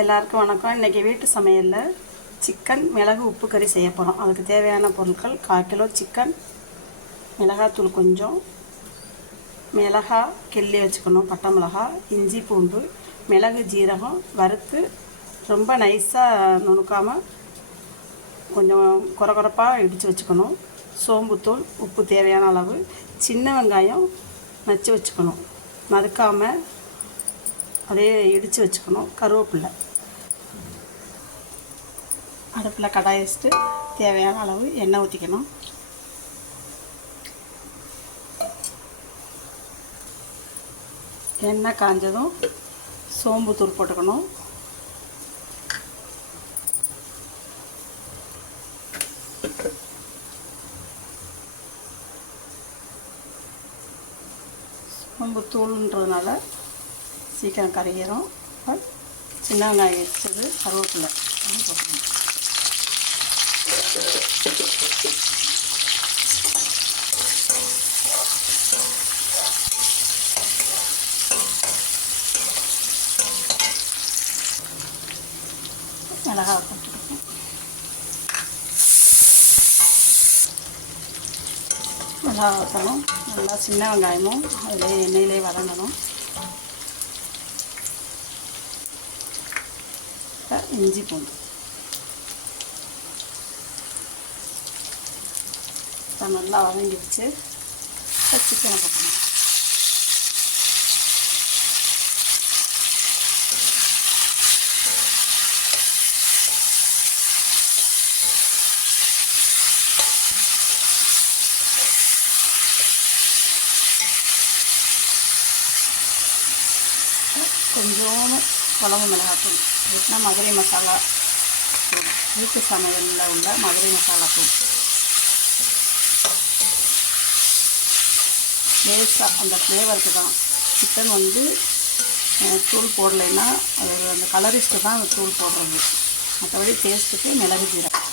எல்லாருக்கும் வணக்கம். இன்றைக்கி வீட்டு சமையலில் சிக்கன் மிளகு உப்பு கறி செய்ய போகிறோம். அதுக்கு தேவையான பொருட்கள் 1/4 கிலோ சிக்கன், மிளகாத்தூள் கொஞ்சம், மிளகா கிள்ளி வச்சுக்கணும், பட்டை மிளகா, இஞ்சி பூண்டு, மிளகு ஜீரகம் வறுத்து ரொம்ப நைஸாக நுணுக்காமல் கொஞ்சம் குறப்பாக இடித்து வச்சுக்கணும், சோம்புத்தூள், உப்பு தேவையான அளவு, சின்ன வெங்காயம் நச்சு வச்சுக்கணும், நறுக்காமல் அப்படியே இடித்து வச்சுக்கணும், கருவேப்பிலை. அடுப்பில் கடாய் வச்சுட்டு தேவையான அளவு எண்ணெய் ஊற்றிக்கணும். எண்ணெய் காஞ்சதும் சோம்புத்தூள் போட்டுக்கணும். சோம்புத்தூள்ன்றதுனால சீக்கிரம் கரையிடும். சின்ன வெங்காயம் வச்சது, கருவேப்பிலை போட்டுக்கணும். மிளகாய் போட்டுக்கணும். மிளகாய் ஊற்றணும். நல்லா சின்ன வெங்காயமும் அதில் எண்ணெயிலே வதங்கணும். இஞ்சி பூண்டு நல்லா வதங்கிடுச்சு. சிக்கனை போட்டணும். கொஞ்சோண்டு குழம்பு மிளகாத்தூள், இதுனா மதுரை மசாலா தூள், வீட்டு சமையலில் உள்ள மதுரை மசாலா தூள். லேசாக அந்த ஃப்ளேவருக்கு தான். சிக்கன் தூள் போடலைன்னா அது அந்த கலரிஸ்ட்டு தான் அந்த தூள் போடுறது. மற்றபடி டேஸ்ட்டுக்கு மிளகு ஜீரகம்.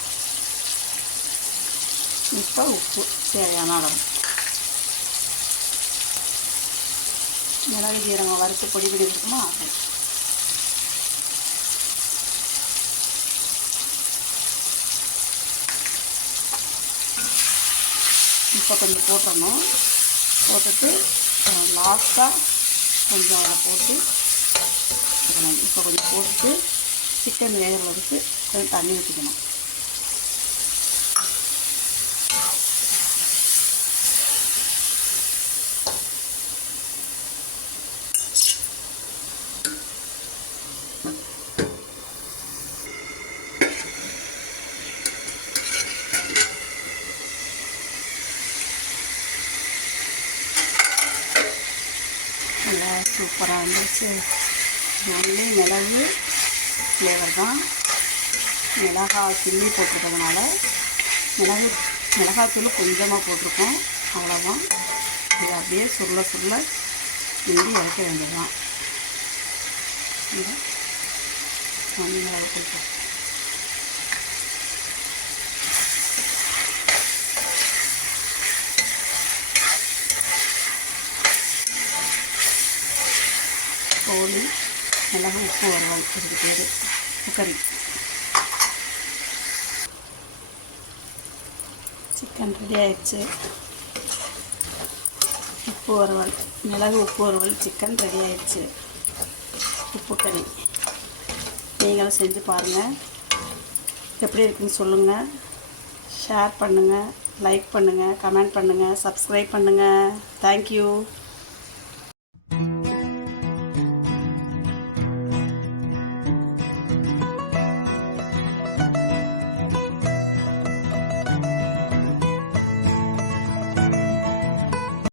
இப்போ உப்பு தேவையான அளவு. மிளகு ஜீரகம் வறுத்து பொடி பொடி இருக்குமா அது. இப்போ கொஞ்சம் போட்டுறணும். போட்டுட்டு லாஸ்ட்டாக கொஞ்சம் அதை போட்டு இப்போ கொஞ்சம் போட்டுட்டு சிக்கன் வேகிறதுக்கு கொஞ்சம் தண்ணி ஊற்றிக்கணும். நல்லா சூப்பராக இருந்துச்சு. ஒன்லி மிளகு ஃப்ளேவர் தான். மிளகாய் கிள்ளி போட்டிருக்கிறதுனால மிளகாத்தூள் கொஞ்சமாக போட்டிருக்கோம், அவ்வளோதான். இது அப்படியே சுருள கிண்டி இறக்க வேண்டியதுதான். மிளகாத்தூள் கோழி மிளகு உப்பு வறுவல், இதுக்கு பேர் உப்பு. சிக்கன் ரெடி ஆயிடுச்சு. உப்பு வறுவல், மிளகு உப்பு வறுவல் சிக்கன் ரெடி ஆயிடுச்சு. உப்பு கறி நீங்களும் செஞ்சு பாருங்கள். எப்படி இருக்குன்னு சொல்லுங்கள். ஷேர் பண்ணுங்கள், லைக் பண்ணுங்கள், கமெண்ட் பண்ணுங்கள், சப்ஸ்கிரைப் பண்ணுங்கள். தேங்க்யூ.